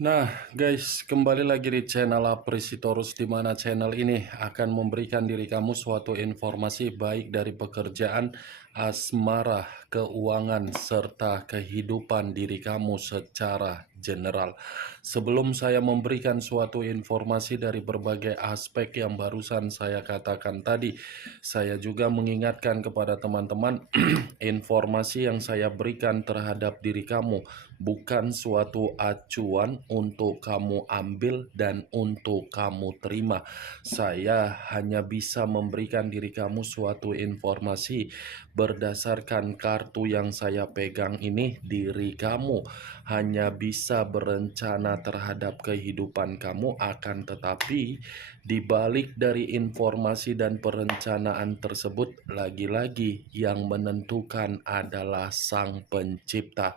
Nah, guys, kembali lagi di channel Apresitorus, di mana channel ini akan memberikan diri kamu suatu informasi baik dari pekerjaan, asmara, keuangan, serta kehidupan diri kamu secara general. Sebelum saya memberikan suatu informasi dari berbagai aspek yang barusan saya katakan tadi, saya juga mengingatkan kepada teman-teman informasi yang saya berikan terhadap diri kamu bukan suatu acuan untuk kamu ambil dan untuk kamu terima. Saya hanya bisa memberikan diri kamu suatu informasi berdasarkan kartu yang saya pegang ini. Diri kamu hanya bisa berencana terhadap kehidupan kamu, akan tetapi di balik dari informasi dan perencanaan tersebut, lagi-lagi yang menentukan adalah Sang Pencipta.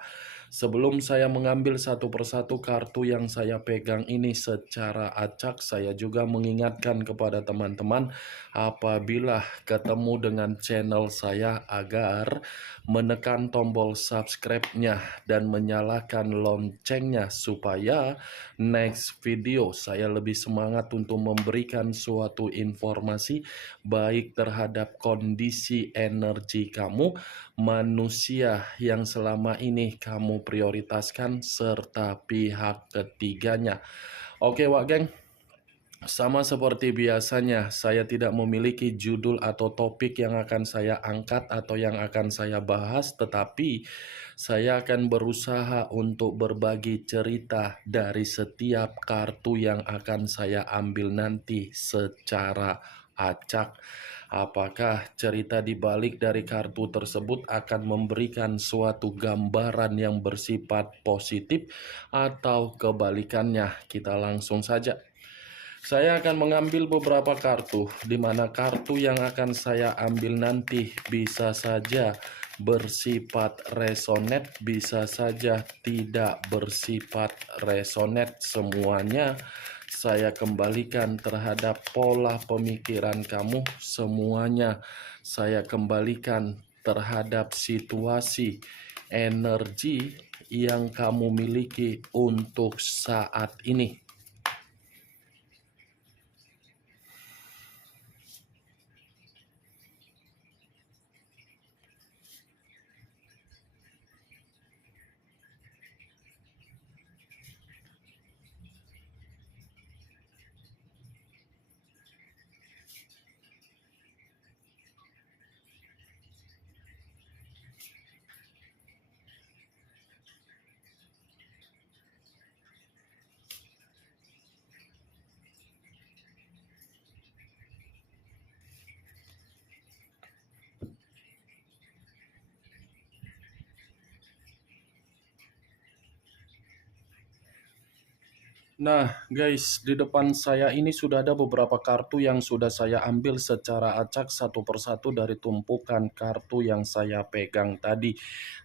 Sebelum saya mengambil satu persatu kartu yang saya pegang ini secara acak, saya juga mengingatkan kepada teman-teman apabila ketemu dengan channel saya agar menekan tombol subscribe-nya dan menyalakan loncengnya supaya next video saya lebih semangat untuk memberikan suatu informasi baik terhadap kondisi energi kamu, manusia yang selama ini kamu prioritaskan, serta pihak ketiganya. Oke, Wak Geng. Sama seperti biasanya, saya tidak memiliki judul atau topik yang akan saya angkat atau yang akan saya bahas, tetapi saya akan berusaha untuk berbagi cerita dari setiap kartu yang akan saya ambil nanti secara acak. Apakah cerita di balik dari kartu tersebut akan memberikan suatu gambaran yang bersifat positif atau kebalikannya? Kita langsung saja. Saya akan mengambil beberapa kartu, di mana kartu yang akan saya ambil nanti bisa saja bersifat resonet, bisa saja tidak bersifat resonet. Semuanya saya kembalikan terhadap pola pemikiran kamu, semuanya saya kembalikan terhadap situasi energi yang kamu miliki untuk saat ini. Nah, guys, di depan saya ini sudah ada beberapa kartu yang sudah saya ambil secara acak satu persatu dari tumpukan kartu yang saya pegang tadi.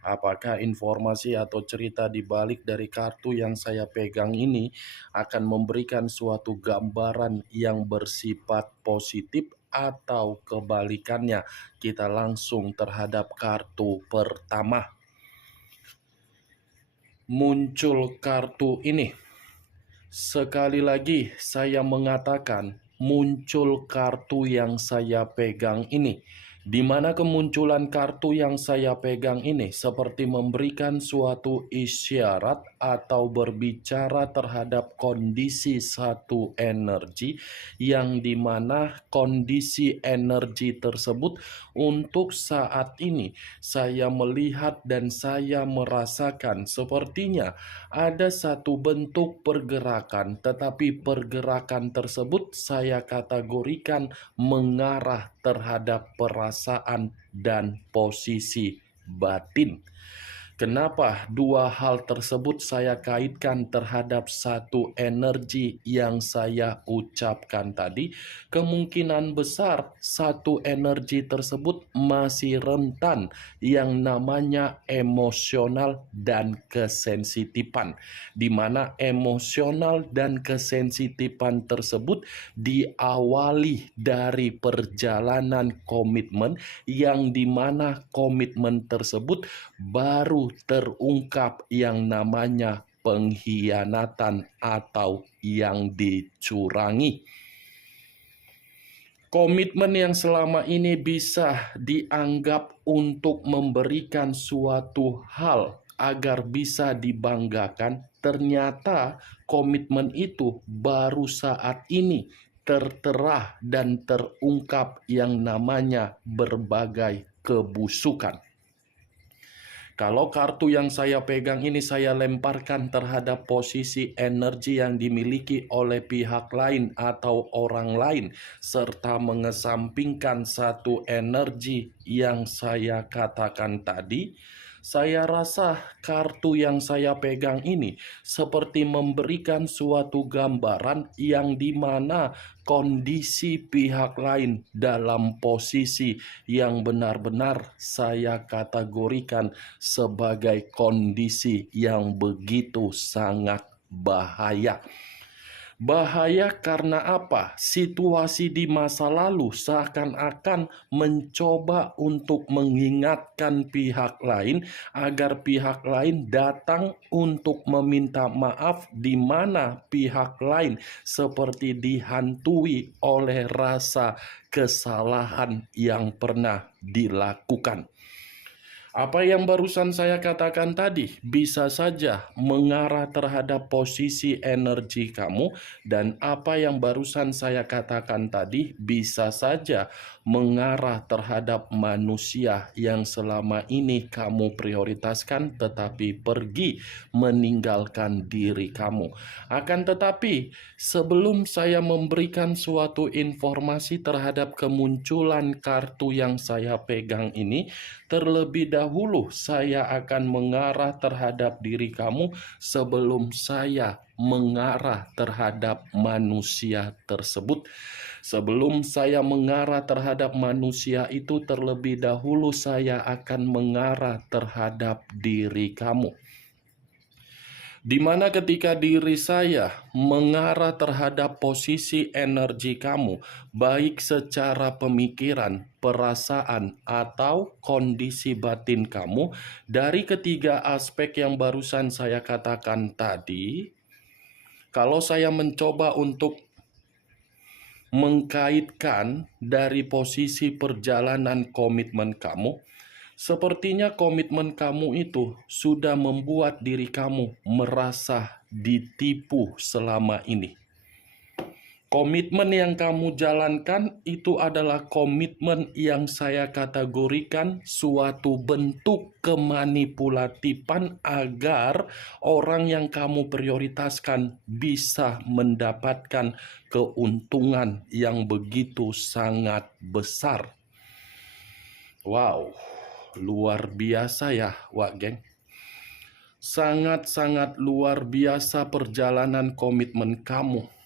Apakah informasi atau cerita di balik dari kartu yang saya pegang ini akan memberikan suatu gambaran yang bersifat positif atau kebalikannya? Kita langsung terhadap kartu pertama. Muncul kartu ini. Sekali lagi saya mengatakan muncul kartu yang saya pegang ini, di mana kemunculan kartu yang saya pegang ini seperti memberikan suatu isyarat atau berbicara terhadap kondisi satu energi, yang dimana kondisi energi tersebut untuk saat ini saya melihat dan saya merasakan sepertinya ada satu bentuk pergerakan, tetapi pergerakan tersebut saya kategorikan mengarah terhadap perasaan dan posisi batin. Kenapa dua hal tersebut saya kaitkan terhadap satu energi yang saya ucapkan tadi? Kemungkinan besar satu energi tersebut masih rentan yang namanya emosional dan kesensitifan, di mana emosional dan kesensitifan tersebut diawali dari perjalanan komitmen, yang dimana komitmen tersebut baru terungkap yang namanya pengkhianatan atau yang dicurangi. Komitmen yang selama ini bisa dianggap untuk memberikan suatu hal agar bisa dibanggakan, ternyata komitmen itu baru saat ini tertera dan terungkap yang namanya berbagai kebusukan. Kalau kartu yang saya pegang ini saya lemparkan terhadap posisi energi yang dimiliki oleh pihak lain atau orang lain, serta mengesampingkan satu energi yang saya katakan tadi, saya rasa kartu yang saya pegang ini seperti memberikan suatu gambaran yang dimana kondisi pihak lain dalam posisi yang benar-benar saya kategorikan sebagai kondisi yang begitu sangat bahaya. Bahaya karena apa? Situasi di masa lalu seakan-akan mencoba untuk mengingatkan pihak lain agar pihak lain datang untuk meminta maaf, di mana pihak lain seperti dihantui oleh rasa kesalahan yang pernah dilakukan. Apa yang barusan saya katakan tadi bisa saja mengarah terhadap posisi energi kamu, dan apa yang barusan saya katakan tadi bisa saja mengarah terhadap manusia yang selama ini kamu prioritaskan tetapi pergi meninggalkan diri kamu. Akan tetapi, sebelum saya memberikan suatu informasi terhadap kemunculan kartu yang saya pegang ini, terlebih dahulu saya akan mengarah terhadap diri kamu sebelum saya mengarah terhadap manusia tersebut. Sebelum saya mengarah terhadap manusia itu, terlebih dahulu saya akan mengarah terhadap diri kamu. Di mana ketika diri saya mengarah terhadap posisi energi kamu, baik secara pemikiran, perasaan, atau kondisi batin kamu, dari ketiga aspek yang barusan saya katakan tadi, kalau saya mencoba untuk mengkaitkan dari posisi perjalanan komitmen kamu, sepertinya komitmen kamu itu sudah membuat diri kamu merasa ditipu selama ini. Komitmen yang kamu jalankan itu adalah komitmen yang saya kategorikan suatu bentuk kemanipulatifan agar orang yang kamu prioritaskan bisa mendapatkan keuntungan yang begitu sangat besar. Wow, luar biasa ya, Wak Geng. Sangat-sangat luar biasa perjalanan komitmen kamu.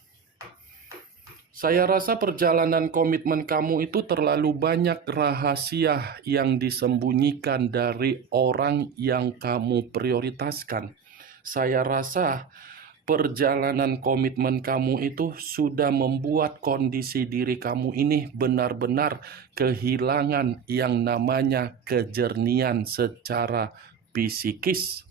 Saya rasa perjalanan komitmen kamu itu terlalu banyak rahasia yang disembunyikan dari orang yang kamu prioritaskan. Saya rasa perjalanan komitmen kamu itu sudah membuat kondisi diri kamu ini benar-benar kehilangan yang namanya kejernihan secara psikis.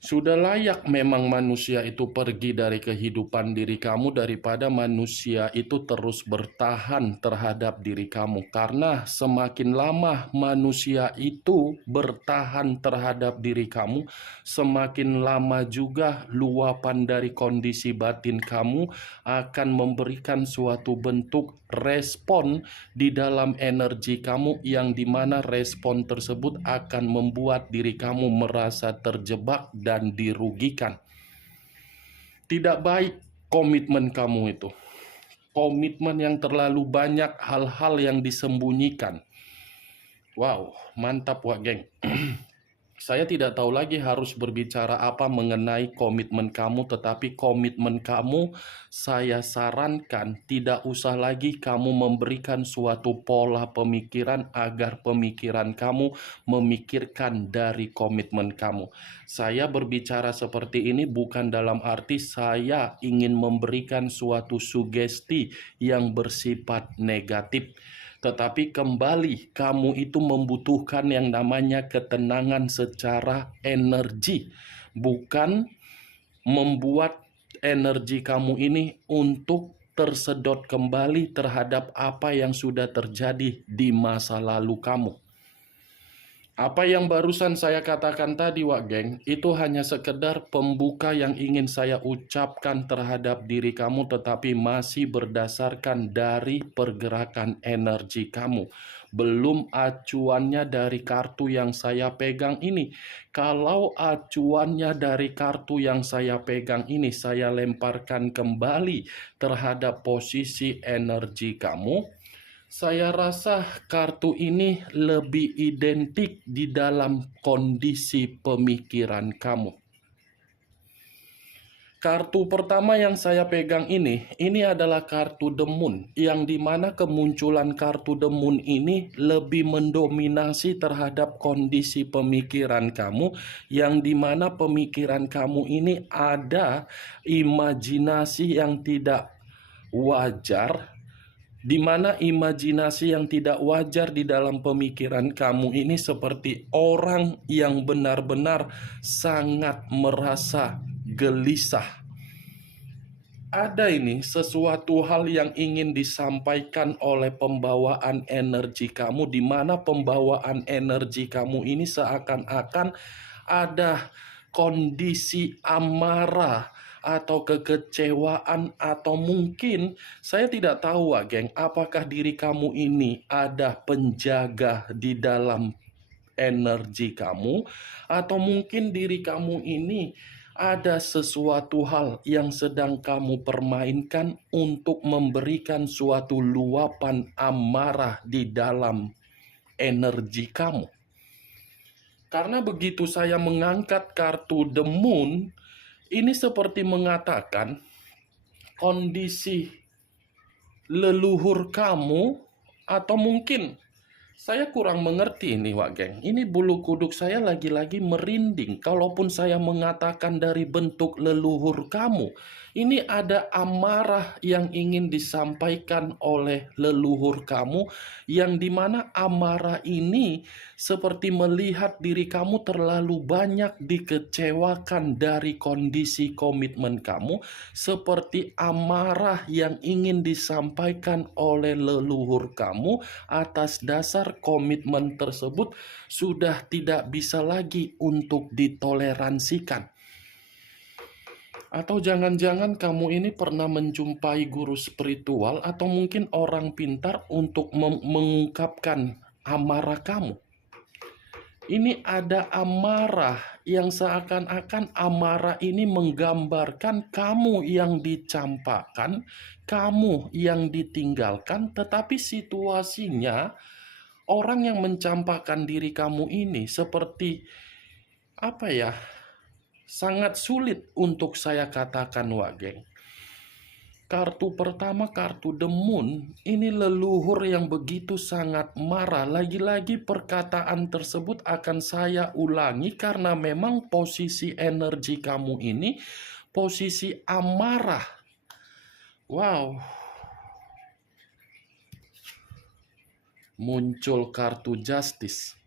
Sudah layak memang manusia itu pergi dari kehidupan diri kamu daripada manusia itu terus bertahan terhadap diri kamu. Karena semakin lama manusia itu bertahan terhadap diri kamu, semakin lama juga luapan dari kondisi batin kamu akan memberikan suatu bentuk respon di dalam energi kamu, yang dimana respon tersebut akan membuat diri kamu merasa terjebak dan dirugikan. Tidak baik komitmen kamu itu. Komitmen yang terlalu banyak hal-hal yang disembunyikan. Wow, mantap Wak Geng. Saya tidak tahu lagi harus berbicara apa mengenai komitmen kamu, tetapi komitmen kamu saya sarankan tidak usah lagi kamu memberikan suatu pola pemikiran agar pemikiran kamu memikirkan dari komitmen kamu. Saya berbicara seperti ini bukan dalam arti saya ingin memberikan suatu sugesti yang bersifat negatif. Tetapi kembali, kamu itu membutuhkan yang namanya ketenangan secara energi. bukan membuat energi kamu ini untuk tersedot kembali terhadap apa yang sudah terjadi di masa lalu kamu. Apa yang barusan saya katakan tadi, Wak Geng, itu hanya sekedar pembuka yang ingin saya ucapkan terhadap diri kamu, tetapi masih berdasarkan dari pergerakan energi kamu. Belum acuannya dari kartu yang saya pegang ini. Kalau acuannya dari kartu yang saya pegang ini, saya lemparkan kembali terhadap posisi energi kamu. Saya rasa kartu ini lebih identik di dalam kondisi pemikiran kamu. Kartu pertama yang saya pegang ini adalah kartu The Moon, yang dimana kemunculan kartu The Moon ini lebih mendominasi terhadap kondisi pemikiran kamu, yang dimana pemikiran kamu ini ada imajinasi yang tidak wajar, di mana imajinasi yang tidak wajar di dalam pemikiran kamu ini seperti orang yang benar-benar sangat merasa gelisah. Ada ini sesuatu hal yang ingin disampaikan oleh pembawaan energi kamu, di mana pembawaan energi kamu ini seakan-akan ada kondisi amarah atau kekecewaan, atau mungkin saya tidak tahu, Wak Geng, apakah diri kamu ini ada penjaga di dalam energi kamu, atau mungkin diri kamu ini ada sesuatu hal yang sedang kamu permainkan untuk memberikan suatu luapan amarah di dalam energi kamu. Karena begitu saya mengangkat kartu The Moon, ini seperti mengatakan kondisi leluhur kamu, atau mungkin saya kurang mengerti ini, Wak Geng. Ini bulu kuduk saya lagi-lagi merinding. Kalaupun saya mengatakan dari bentuk leluhur kamu, ini ada amarah yang ingin disampaikan oleh leluhur kamu, yang dimana amarah ini seperti melihat diri kamu terlalu banyak dikecewakan dari kondisi komitmen kamu, seperti amarah yang ingin disampaikan oleh leluhur kamu atas dasar komitmen tersebut sudah tidak bisa lagi untuk ditoleransikan. Atau jangan-jangan kamu ini pernah menjumpai guru spiritual atau mungkin orang pintar untuk mengungkapkan amarah kamu. Ini ada amarah yang seakan-akan amarah ini menggambarkan kamu yang dicampakkan, kamu yang ditinggalkan, tetapi situasinya orang yang mencampakkan diri kamu ini seperti apa ya? Sangat sulit untuk saya katakan, Wak Geng. Kartu pertama, kartu The Moon, ini leluhur yang begitu sangat marah. Lagi-lagi perkataan tersebut akan saya ulangi karena memang posisi energi kamu ini posisi amarah. Wow. Muncul kartu Justice.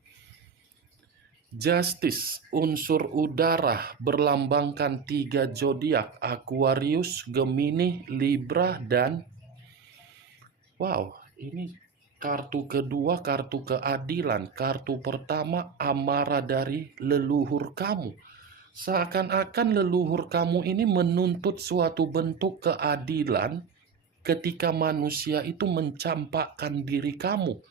Justice, unsur udara, berlambangkan 3 zodiak: Aquarius, Gemini, Libra, dan wow, ini kartu kedua, kartu keadilan. Kartu pertama, amarah dari leluhur kamu. Seakan-akan leluhur kamu ini menuntut suatu bentuk keadilan ketika manusia itu mencampakkan diri kamu.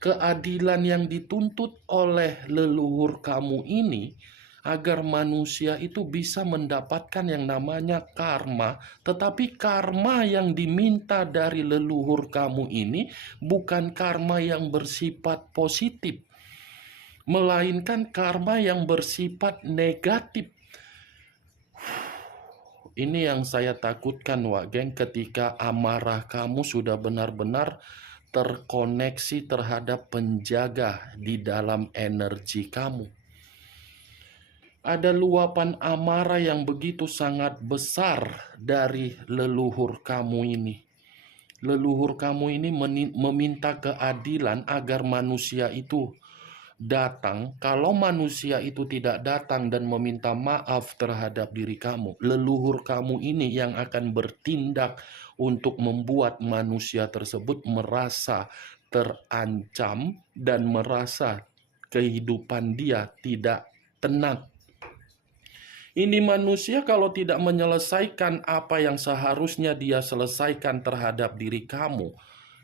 Keadilan yang dituntut oleh leluhur kamu ini agar manusia itu bisa mendapatkan yang namanya karma, tetapi karma yang diminta dari leluhur kamu ini bukan karma yang bersifat positif, melainkan karma yang bersifat negatif. Ini yang saya takutkan, Wak Geng, ketika amarah kamu sudah benar-benar terkoneksi terhadap penjaga di dalam energi kamu. Ada luapan amarah yang begitu sangat besar dari leluhur kamu ini. Leluhur kamu ini meminta keadilan agar manusia itu datang, kalau manusia itu tidak datang dan meminta maaf terhadap diri kamu, leluhur kamu ini yang akan bertindak untuk membuat manusia tersebut merasa terancam dan merasa kehidupan dia tidak tenang. Ini manusia kalau tidak menyelesaikan apa yang seharusnya dia selesaikan terhadap diri kamu,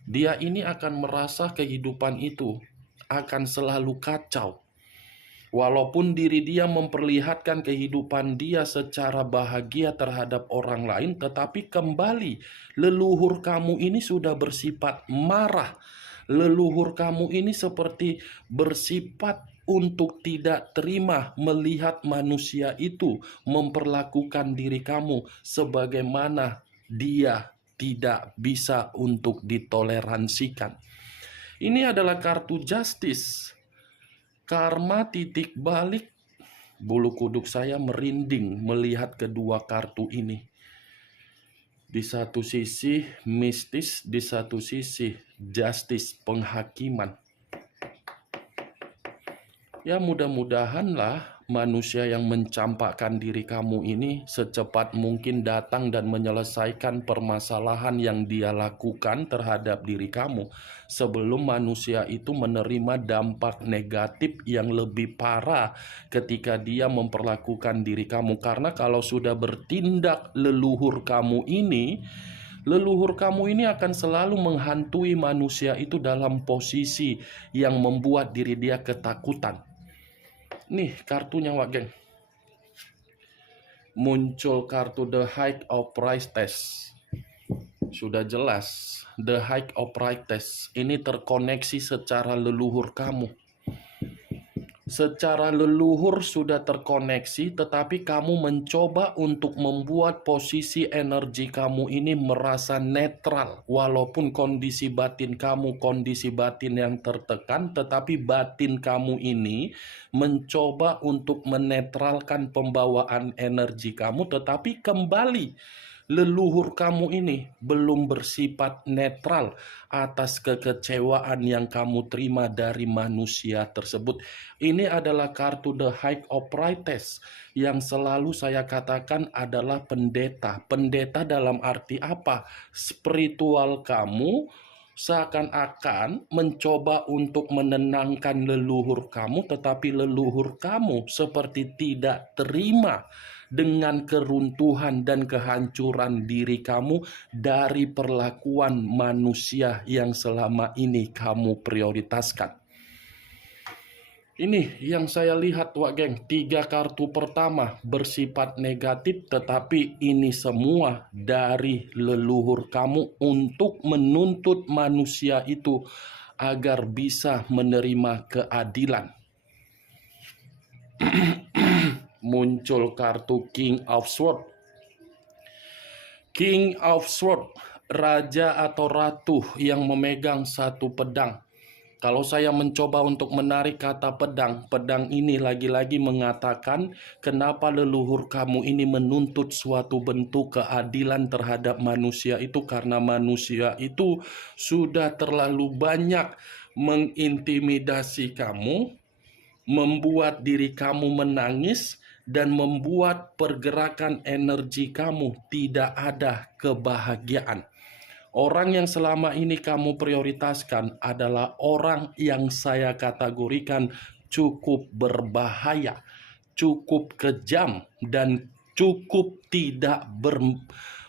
dia ini akan merasa kehidupan itu akan selalu kacau. Walaupun diri dia memperlihatkan kehidupan dia secara bahagia terhadap orang lain, tetapi kembali leluhur kamu ini sudah bersifat marah. Leluhur kamu ini seperti bersifat untuk tidak terima melihat manusia itu memperlakukan diri kamu sebagaimana dia tidak bisa untuk ditoleransikan. Ini adalah kartu justice. Karma titik balik. Bulu kuduk saya merinding melihat kedua kartu ini. Di satu sisi mistis, di satu sisi justice, penghakiman. Ya mudah-mudahanlah manusia yang mencampakkan diri kamu ini secepat mungkin datang dan menyelesaikan permasalahan yang dia lakukan terhadap diri kamu sebelum manusia itu menerima dampak negatif yang lebih parah ketika dia memperlakukan diri kamu. Karena kalau sudah bertindak leluhur kamu ini akan selalu menghantui manusia itu dalam posisi yang membuat diri dia ketakutan. Nih kartunya Wak Geng. Muncul kartu The High of Priestess. Sudah jelas The High of Priestess ini terkoneksi secara leluhur kamu. Secara leluhur sudah terkoneksi, tetapi kamu mencoba untuk membuat posisi energi kamu ini merasa netral. Walaupun kondisi batin kamu kondisi batin yang tertekan, tetapi batin kamu ini mencoba untuk menetralkan pembawaan energi kamu, tetapi kembali leluhur kamu ini belum bersifat netral atas kekecewaan yang kamu terima dari manusia tersebut. Ini adalah kartu The High of Priestess yang selalu saya katakan adalah pendeta. Pendeta dalam arti apa? Spiritual kamu seakan-akan mencoba untuk menenangkan leluhur kamu, tetapi leluhur kamu seperti tidak terima dengan keruntuhan dan kehancuran diri kamu dari perlakuan manusia yang selama ini kamu prioritaskan. Ini yang saya lihat Wak Geng, 3 kartu pertama bersifat negatif, tetapi ini semua dari leluhur kamu untuk menuntut manusia itu agar bisa menerima keadilan. Muncul kartu King of Swords. King of Swords, raja atau ratu yang memegang satu pedang. Kalau saya mencoba untuk menarik kata pedang, pedang ini lagi-lagi mengatakan kenapa leluhur kamu ini menuntut suatu bentuk keadilan terhadap manusia itu, karena manusia itu sudah terlalu banyak mengintimidasi kamu, membuat diri kamu menangis, dan membuat pergerakan energi kamu tidak ada kebahagiaan. Orang yang selama ini kamu prioritaskan adalah orang yang saya kategorikan cukup berbahaya, cukup kejam, dan cukup tidak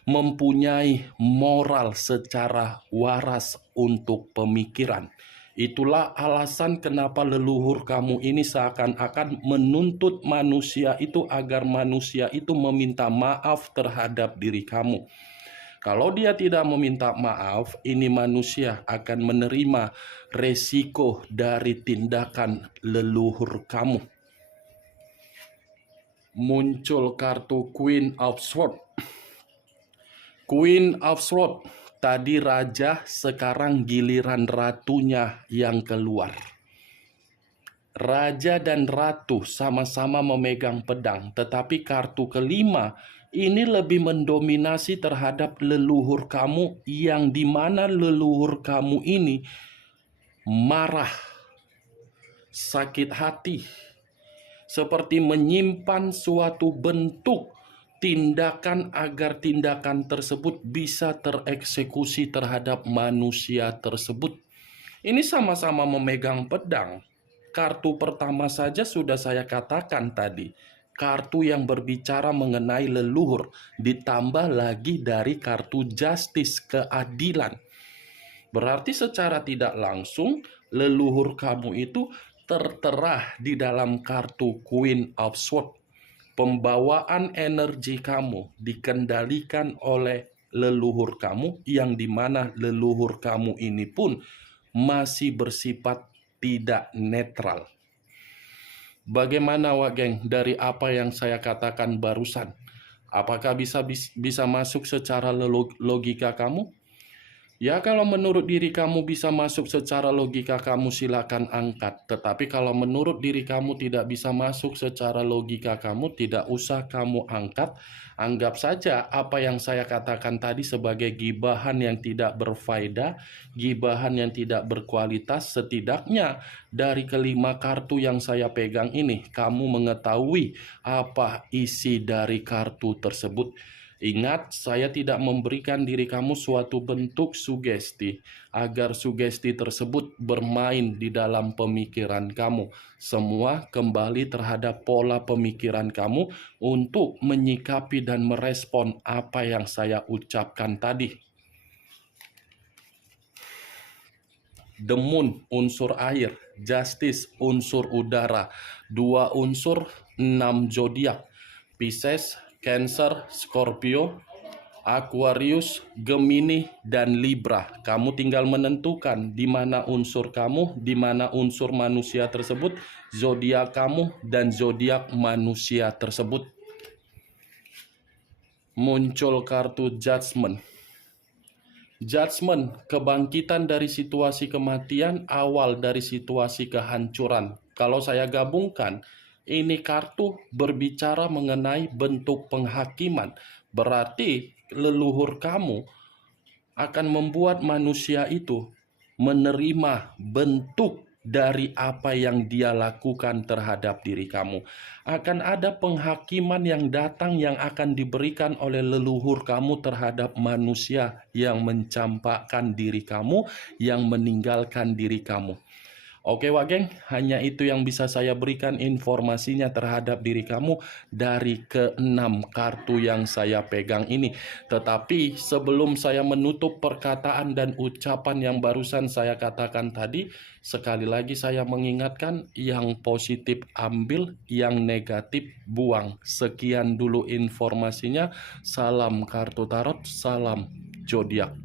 mempunyai moral secara waras untuk pemikiran. Itulah alasan kenapa leluhur kamu ini seakan-akan menuntut manusia itu agar manusia itu meminta maaf terhadap diri kamu. Kalau dia tidak meminta maaf, ini manusia akan menerima resiko dari tindakan leluhur kamu. Muncul kartu Queen of Swords. Queen of Swords. Tadi raja, sekarang giliran ratunya yang keluar. Raja dan ratu sama-sama memegang pedang, tetapi kartu kelima ini lebih mendominasi terhadap leluhur kamu, yang dimana leluhur kamu ini marah, sakit hati, seperti menyimpan suatu bentuk tindakan agar tindakan tersebut bisa tereksekusi terhadap manusia tersebut. Ini sama-sama memegang pedang. Kartu pertama saja sudah saya katakan tadi. Kartu yang berbicara mengenai leluhur, ditambah lagi dari kartu justice, keadilan. Berarti secara tidak langsung leluhur kamu itu tertera di dalam kartu Queen of Swords. Pembawaan energi kamu dikendalikan oleh leluhur kamu, yang dimana leluhur kamu ini pun masih bersifat tidak netral. Bagaimana Wak Geng dari apa yang saya katakan barusan? Apakah bisa masuk secara logika kamu? Ya, kalau menurut diri kamu bisa masuk secara logika kamu, silakan angkat. Tetapi kalau menurut diri kamu tidak bisa masuk secara logika kamu, tidak usah kamu angkat. Anggap saja apa yang saya katakan tadi sebagai gibahan yang tidak berfaedah, gibahan yang tidak berkualitas. Setidaknya dari kelima kartu yang saya pegang ini, kamu mengetahui apa isi dari kartu tersebut. Ingat, saya tidak memberikan diri kamu suatu bentuk sugesti agar sugesti tersebut bermain di dalam pemikiran kamu. Semua kembali terhadap pola pemikiran kamu untuk menyikapi dan merespon apa yang saya ucapkan tadi. The Moon, unsur air. Justice, unsur udara. 2 unsur, 6 zodiak. Pisces, Cancer, Scorpio, Aquarius, Gemini, dan Libra. Kamu tinggal menentukan di mana unsur kamu, di mana unsur manusia tersebut, zodiak kamu, dan zodiak manusia tersebut. Muncul kartu Judgment. Judgment, kebangkitan dari situasi kematian, awal dari situasi kehancuran. Kalau saya gabungkan, ini kartu berbicara mengenai bentuk penghakiman. Berarti leluhur kamu akan membuat manusia itu menerima bentuk dari apa yang dia lakukan terhadap diri kamu. Akan ada penghakiman yang datang yang akan diberikan oleh leluhur kamu terhadap manusia yang mencampakkan diri kamu, yang meninggalkan diri kamu. Oke Wak Geng, hanya itu yang bisa saya berikan informasinya terhadap diri kamu dari ke-6 kartu yang saya pegang ini. Tetapi sebelum saya menutup perkataan dan ucapan yang barusan saya katakan tadi, sekali lagi saya mengingatkan, yang positif ambil, yang negatif buang. Sekian dulu informasinya. Salam kartu tarot, salam zodiak.